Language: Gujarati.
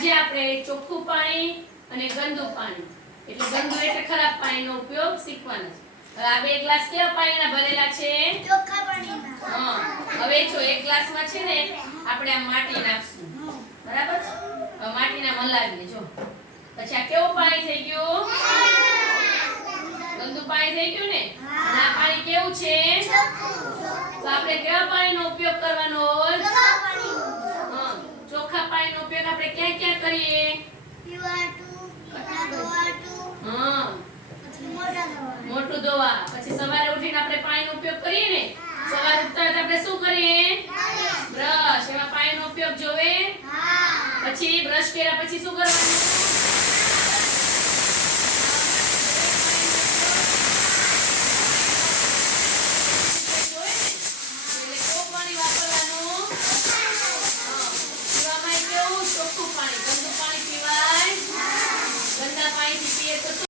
આજે આપણે ચોખ્ખું પાણી અને ગંદુ પાણી. એટલે ગંદુ એટલે ખરાબ પાણીનો ઉપયોગ શીખવાનો છે. હવે આ બે ગ્લાસ કેવા પાણીના ભરેલા છે? ચોખ્ખા પાણીના. હા. હવે જો એક ગ્લાસમાં છે ને આપણે આ માટી નાખશું. બરાબર છે? માટીના મલાવીએ જો. પછી આ કેવું પાણી થઈ ગયું? ગંદુ પાણી થઈ ગયું ને? આ પાણી કેવું છે? તો આપણે કેવા પાણીનો ઉપયોગ કરવાનો હોય ચોખ્ખા પાણીનું હા ચોખ્ખા પાણીનો ઉપયોગ આપણે ક્યાં ક્યાં કરીએ પીવાટું કપડાં ધોવાટું હા પછી મોઢા ધોવાટું મોટું ધોવા. પછી સવારે ઉઠીને આપણે પાણીનો ઉપયોગ કરીએ ને? સવારે ઉઠતા આપણે શું કરીએ? બ્રશ. એમાં પાણીનો ઉપયોગ જોવે? પછી બ્રશ કર્યા પછી શું કરવાનું? પાણી ગંદુ પાણી પીવાય ગંદા પાણી પીએ તો